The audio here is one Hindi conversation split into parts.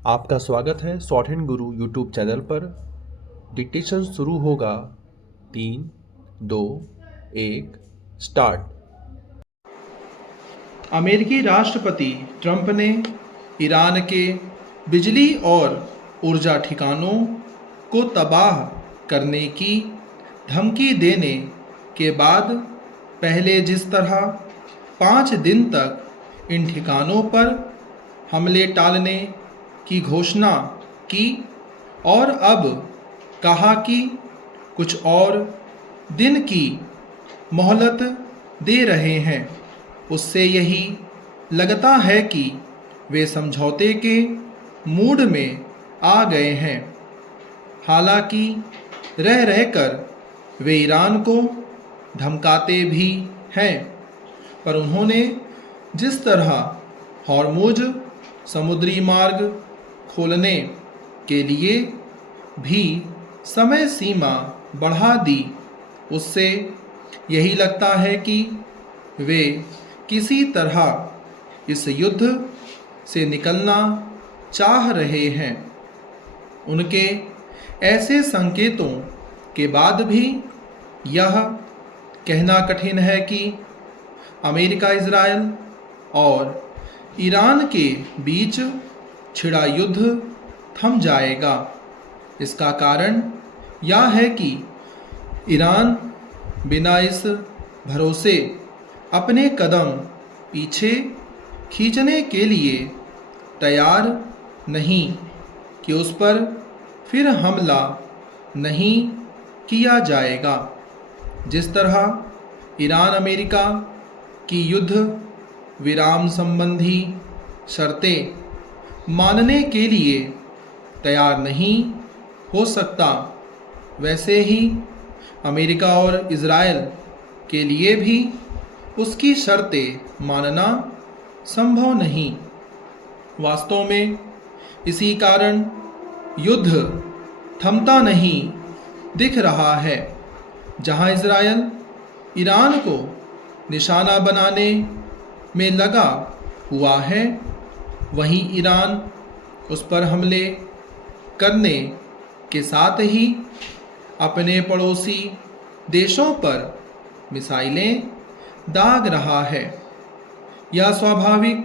आपका स्वागत है शॉर्ट हैंड गुरु यूट्यूब चैनल पर। डिक्टेशन शुरू होगा। 3, 2, 1 स्टार्ट। अमेरिकी राष्ट्रपति ट्रंप ने ईरान के बिजली और ऊर्जा ठिकानों को तबाह करने की धमकी देने के बाद पहले जिस तरह 5 दिन तक इन ठिकानों पर हमले टालने की घोषणा की और अब कहा कि कुछ और दिन की मोहलत दे रहे हैं, उससे यही लगता है कि वे समझौते के मूड में आ गए हैं। हालांकि रह रहकर वे ईरान को धमकाते भी हैं, पर उन्होंने जिस तरह हॉर्मुज समुद्री मार्ग खोलने के लिए भी समय सीमा बढ़ा दी, उससे यही लगता है कि वे किसी तरह इस युद्ध से निकलना चाह रहे हैं। उनके ऐसे संकेतों के बाद भी यह कहना कठिन है कि अमेरिका इजराइल और ईरान के बीच छिड़ा युद्ध थम जाएगा। इसका कारण यह है कि ईरान बिना इस भरोसे अपने कदम पीछे खींचने के लिए तैयार नहीं कि उस पर फिर हमला नहीं किया जाएगा। जिस तरह ईरान अमेरिका की युद्ध विराम संबंधी शर्तें मानने के लिए तैयार नहीं हो सकता, वैसे ही अमेरिका और इजराइल के लिए भी उसकी शर्तें मानना संभव नहीं। वास्तव में इसी कारण युद्ध थमता नहीं दिख रहा है। जहां इजराइल ईरान को निशाना बनाने में लगा हुआ है, वहीं ईरान उस पर हमले करने के साथ ही अपने पड़ोसी देशों पर मिसाइलें दाग रहा है। यह स्वाभाविक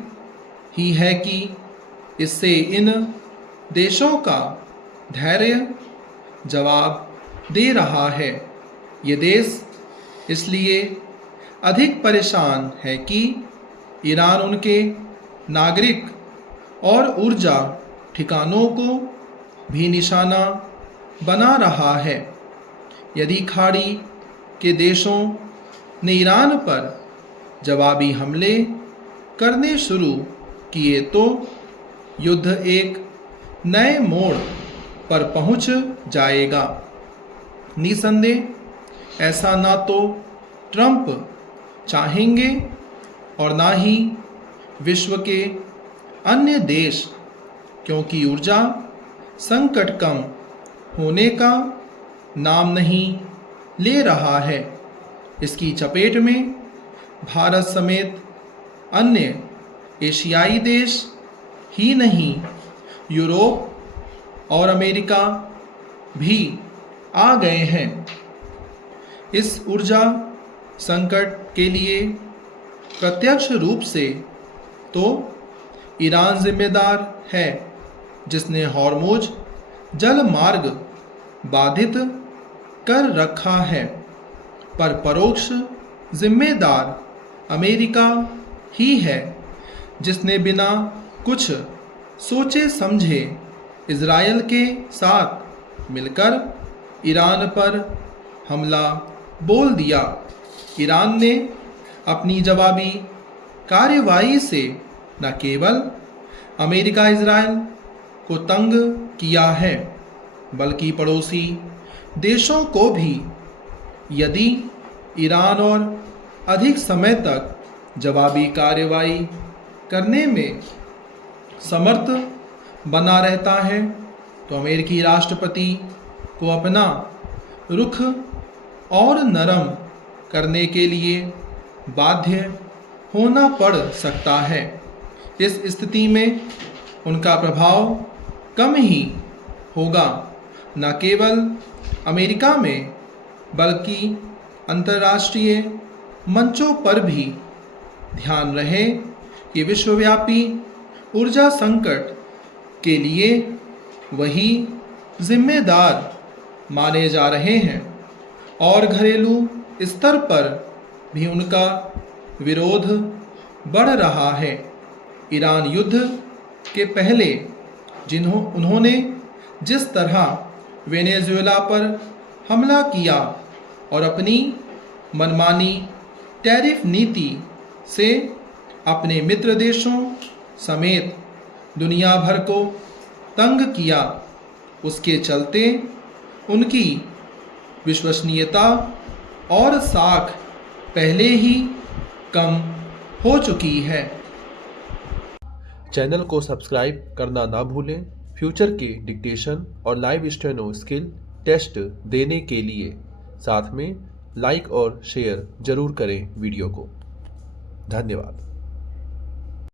ही है कि इससे इन देशों का धैर्य जवाब दे रहा है। ये देश इसलिए अधिक परेशान है कि ईरान उनके नागरिक और ऊर्जा ठिकानों को भी निशाना बना रहा है। यदि खाड़ी के देशों ने ईरान पर जवाबी हमले करने शुरू किए तो युद्ध एक नए मोड़ पर पहुंच जाएगा। निसंदेह ऐसा ना तो ट्रंप चाहेंगे और ना ही विश्व के अन्य देश, क्योंकि ऊर्जा संकट कम होने का नाम नहीं ले रहा है। इसकी चपेट में भारत समेत अन्य एशियाई देश ही नहीं, यूरोप और अमेरिका भी आ गए हैं। इस ऊर्जा संकट के लिए प्रत्यक्ष रूप से तो ईरान जिम्मेदार है, जिसने हॉर्मुज जल मार्ग बाधित कर रखा है, पर परोक्ष जिम्मेदार अमेरिका ही है, जिसने बिना कुछ सोचे समझे इजरायल के साथ मिलकर ईरान पर हमला बोल दिया। ईरान ने अपनी जवाबी कार्रवाई से न केवल अमेरिका इजरायल को तंग किया है, बल्कि पड़ोसी देशों को भी। यदि ईरान और अधिक समय तक जवाबी कार्रवाई करने में समर्थ बना रहता है, तो अमेरिकी राष्ट्रपति को अपना रुख और नरम करने के लिए बाध्य होना पड़ सकता है। इस स्थिति में उनका प्रभाव कम ही होगा। न केवल अमेरिका में बल्कि अंतर्राष्ट्रीय मंचों पर भी ध्यान रहे कि विश्वव्यापी ऊर्जा संकट के लिए वही जिम्मेदार माने जा रहे हैं और घरेलू स्तर पर भी उनका विरोध बढ़ रहा है। ईरान युद्ध के पहले उन्होंने जिस तरह वेनेजुएला पर हमला किया और अपनी मनमानी टैरिफ नीति से अपने मित्र देशों समेत दुनिया भर को तंग किया, उसके चलते उनकी विश्वसनीयता और साख पहले ही कम हो चुकी है। चैनल को सब्सक्राइब करना ना भूलें। फ्यूचर के डिक्टेशन और लाइव स्टेनो स्किल टेस्ट देने के लिए साथ में लाइक और शेयर जरूर करें वीडियो को। धन्यवाद।